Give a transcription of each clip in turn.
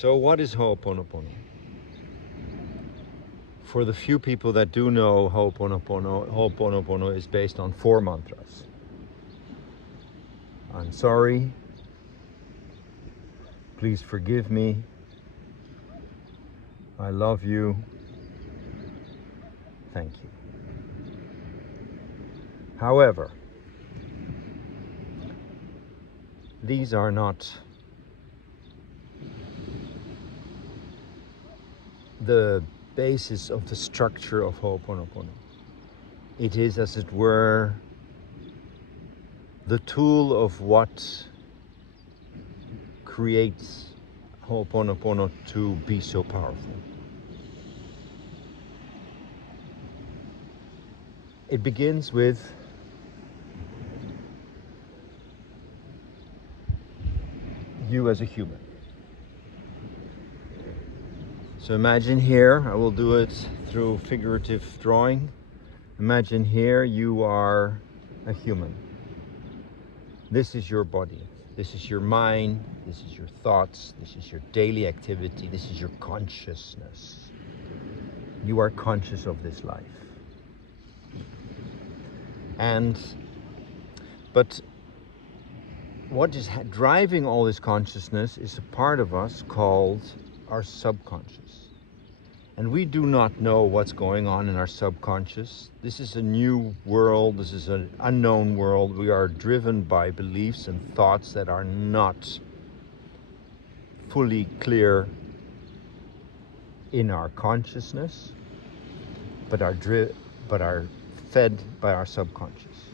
So what is Ho'oponopono? For the few people that do know Ho'oponopono is based on 4 mantras. I'm sorry. Please forgive me. I love you. Thank you. However, these are not the basis of the structure of Ho'oponopono. It is, as it were, the tool of what creates Ho'oponopono to be so powerful. It begins with you as a human. So imagine here, I will do it through figurative drawing. Imagine here you are a human. This is your body. This is your mind. This is your thoughts. This is your daily activity. This is your consciousness. You are conscious of this life. But what is driving all this consciousness is a part of us called our subconscious. And we do not know what's going on in our subconscious. This is a new world. This is an unknown world. We are driven by beliefs and thoughts that are not fully clear in our consciousness, but are fed by our subconscious.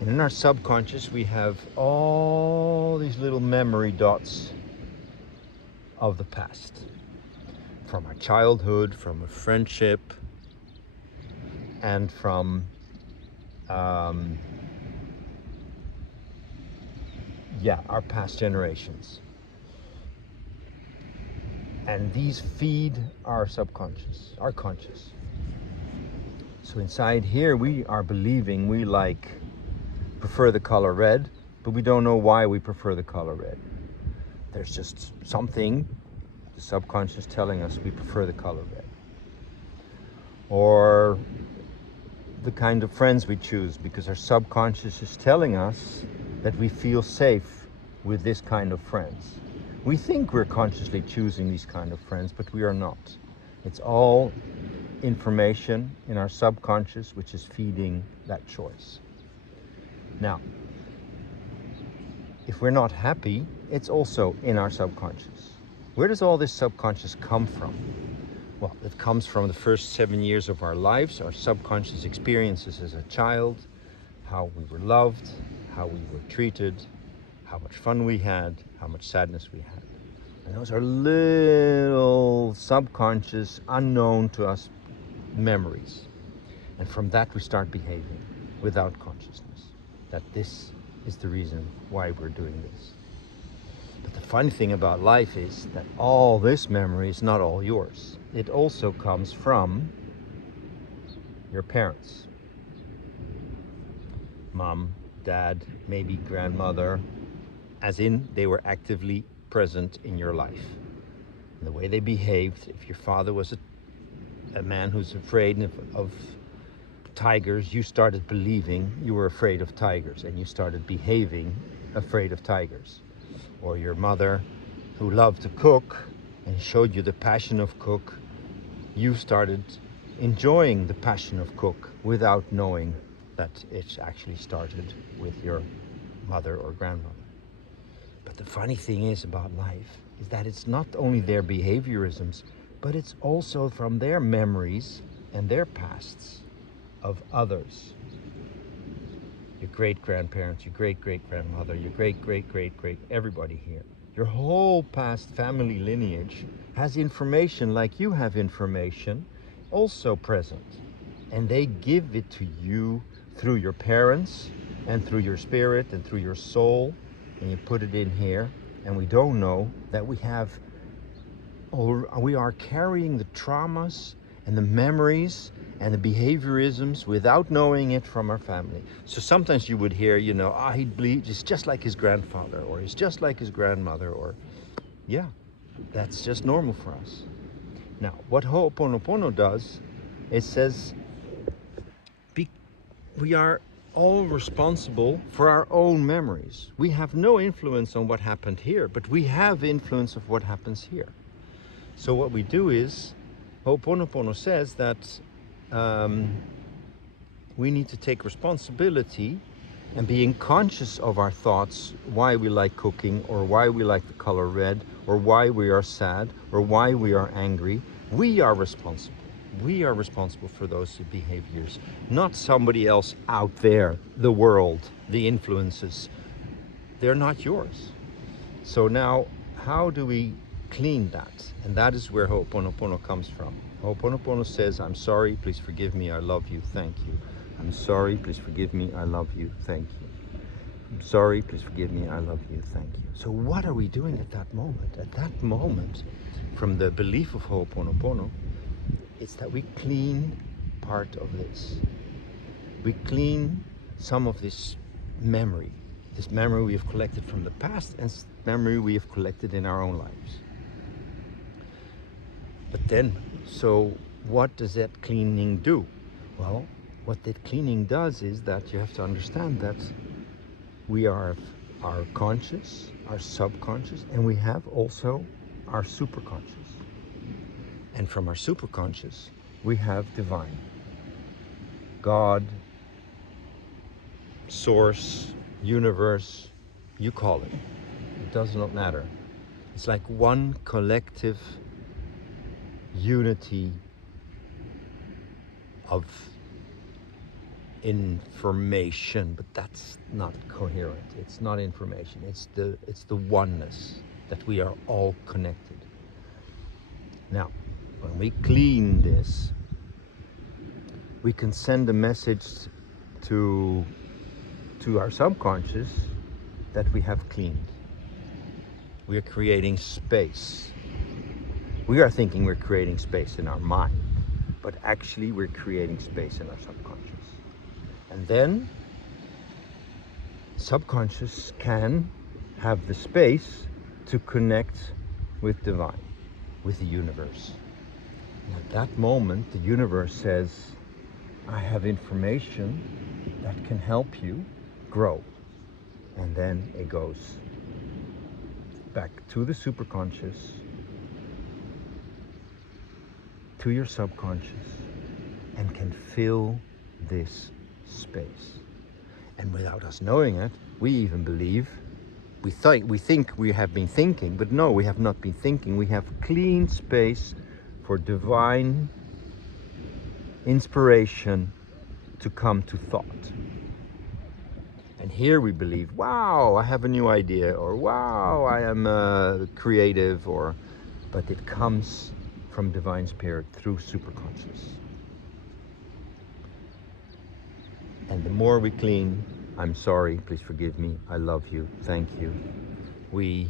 And in our subconscious, we have all these little memory dots of the past. From our childhood, from a friendship, and from our past generations. And these feed our subconscious, our conscious. So inside here, we are believing we prefer the color red, but we don't know why we prefer the color red. There's just something, the subconscious telling us we prefer the color red. Or the kind of friends we choose, because our subconscious is telling us that we feel safe with this kind of friends. We think we're consciously choosing these kind of friends, but we are not. It's all information in our subconscious which is feeding that choice. Now, if we're not happy, it's also in our subconscious. Where does all this subconscious come from? Well, it comes from the first 7 years of our lives, our subconscious experiences as a child, how we were loved, how we were treated, how much fun we had, how much sadness we had. And those are little subconscious, unknown to us memories. And from that we start behaving without consciousness. That this is the reason why we're doing this. But the funny thing about life is that all this memory is not all yours. It also comes from your parents. Mom, dad, maybe grandmother, as in they were actively present in your life. And the way they behaved, if your father was a man who's afraid of tigers, you started believing you were afraid of tigers, and you started behaving afraid of tigers. Or your mother, who loved to cook and showed you the passion of cook, you started enjoying the passion of cook without knowing that it actually started with your mother or grandmother. But the funny thing is about life is that it's not only their behaviorisms, but it's also from their memories and their pasts of others. Your great-grandparents, your great-great-grandmother, your great-great-great-great, everybody here. Your whole past family lineage has information like you have information also present. And they give it to you through your parents and through your spirit and through your soul. And you put it in here. And we don't know that we are carrying the traumas and the memories and the behaviorisms without knowing it from our family. So sometimes you would hear, he's just like his grandfather, or he's just like his grandmother, or yeah, That's just normal for us. Now, what Ho'oponopono does, it says we are all responsible for our own memories. We have no influence on what happened here, but we have influence of what happens here. So what we do is, Ho'oponopono says that we need to take responsibility and being conscious of our thoughts, why we like cooking, or why we like the color red, or why we are sad, or why we are angry. We are responsible. We are responsible for those behaviors, not somebody else out there, the world, the influences. They're not yours. So now, how do we clean that? And that is where Ho'oponopono comes from. Ho'oponopono says, I'm sorry, please forgive me, I love you, thank you. I'm sorry, please forgive me, I love you, thank you. I'm sorry, please forgive me, I love you, thank you. So what are we doing at that moment? At that moment, from the belief of Ho'oponopono, it's that we clean part of this. We clean some of this memory we have collected from the past and memory we have collected in our own lives. But then, so what does that cleaning do? Well, what that cleaning does is that you have to understand that we are our conscious, our subconscious, and we have also our superconscious. And from our superconscious, we have divine. God, source, universe, you call it. It does not matter. It's like one collective unity of information, but that's not coherent. It's not information. It's the oneness that we are all connected. Now, when we clean this, we can send a message to our subconscious that we have cleaned. We are creating space. We are thinking we're creating space in our mind, but actually we're creating space in our subconscious. And then subconscious can have the space to connect with divine, with the universe. And at that moment, the universe says, I have information that can help you grow. And then it goes back to the superconscious, to your subconscious, and can fill this space. And without us knowing it, we even believe, we think we have been thinking, but no, we have not been thinking. We have clean space for divine inspiration to come to thought. And here we believe, wow, I have a new idea, or wow, I am creative, but it comes from divine spirit through superconscious. And the more we clean, I'm sorry, please forgive me, I love you, thank you, we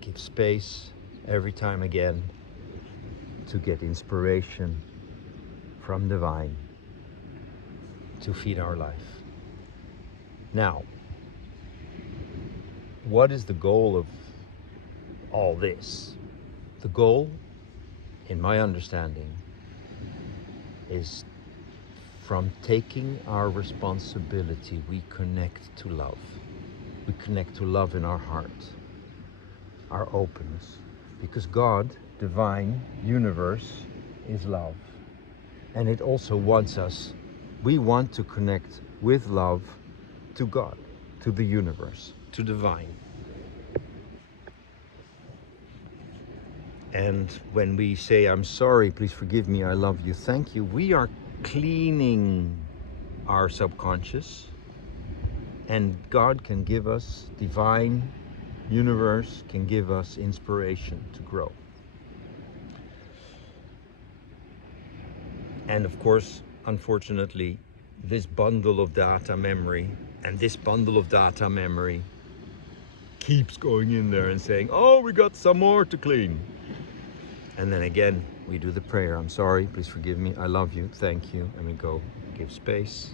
give space every time again to get inspiration from divine to feed our life. Now, what is the goal of all this? The goal, in my understanding, is from taking our responsibility, we connect to love. We connect to love in our heart, our openness. Because God, divine, universe, is love. And it also wants us, we want to connect with love to God, to the universe, to divine. And when we say, I'm sorry, please forgive me, I love you, thank you, we are cleaning our subconscious, and God can give us, divine universe can give us inspiration to grow. And of course, unfortunately, this bundle of data memory and this bundle of data memory keeps going in there and saying, oh, we got some more to clean. And then again, we do the prayer. I'm sorry, please forgive me, I love you, thank you. And we go, give space.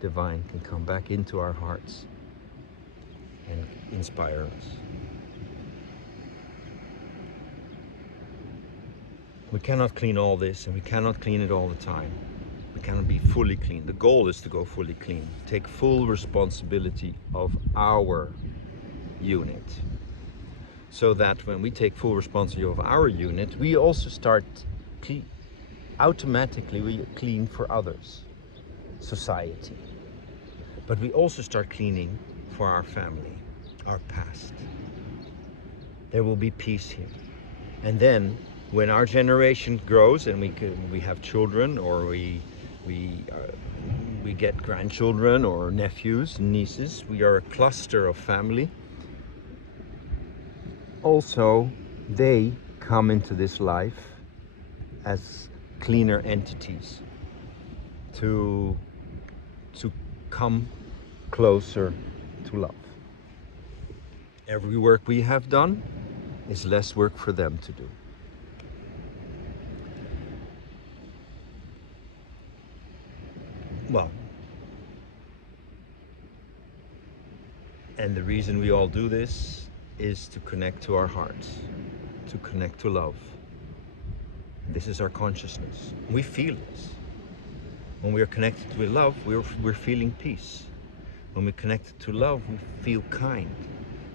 Divine can come back into our hearts and inspire us. We cannot clean all this, and we cannot clean it all the time. We cannot be fully clean. The goal is to go fully clean. Take full responsibility of our unit. So that when we take full responsibility of our unit, we also start automatically we clean for others, society. But we also start cleaning for our family, our past. There will be peace here. And then when our generation grows and we have children, or we get grandchildren or nephews and nieces, we are a cluster of family. Also, they come into this life as cleaner entities to come closer to love. Every work we have done is less work for them to do. Well, and the reason we all do this is to connect to our hearts, to connect to love. This is our consciousness. We feel this. When we are connected with love, we're feeling peace. When we connect to love, we feel kind.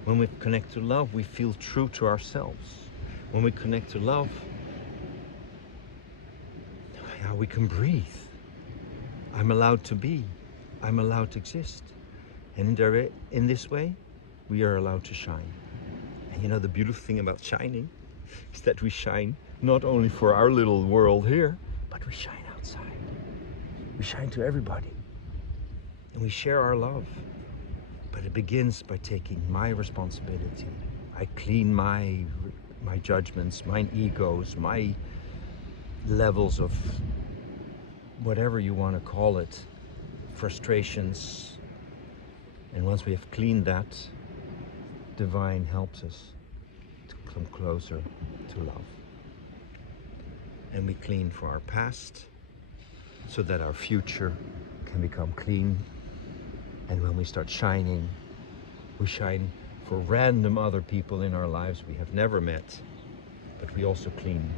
When we connect to love, we feel true to ourselves. When we connect to love, we can breathe. I'm allowed to be. I'm allowed to exist. And in this way, we are allowed to shine. And you know, the beautiful thing about shining is that we shine not only for our little world here, but we shine outside. We shine to everybody. And we share our love. But it begins by taking my responsibility. I clean my judgments, my egos, my levels of whatever you want to call it, frustrations. And once we have cleaned that, divine helps us to come closer to love. And we clean for our past so that our future can become clean. And when we start shining, we shine for random other people in our lives we have never met, but we also clean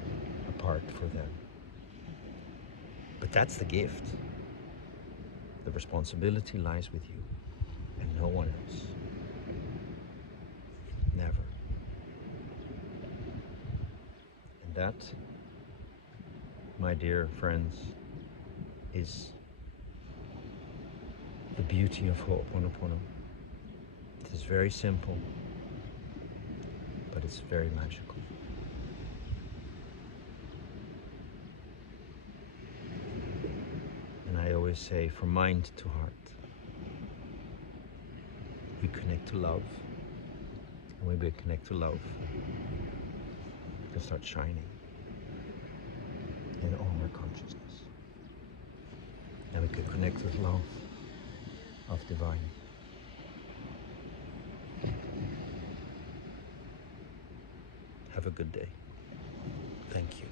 a part for them. But that's the gift. The responsibility lies with you and no one else. Never. And that, my dear friends, is the beauty of Ho'oponopono. It is very simple, but it's very magical. And I always say, from mind to heart, we connect to love. And when we connect to love, we can start shining in all our consciousness. And we can connect with love of divine. Have a good day. Thank you.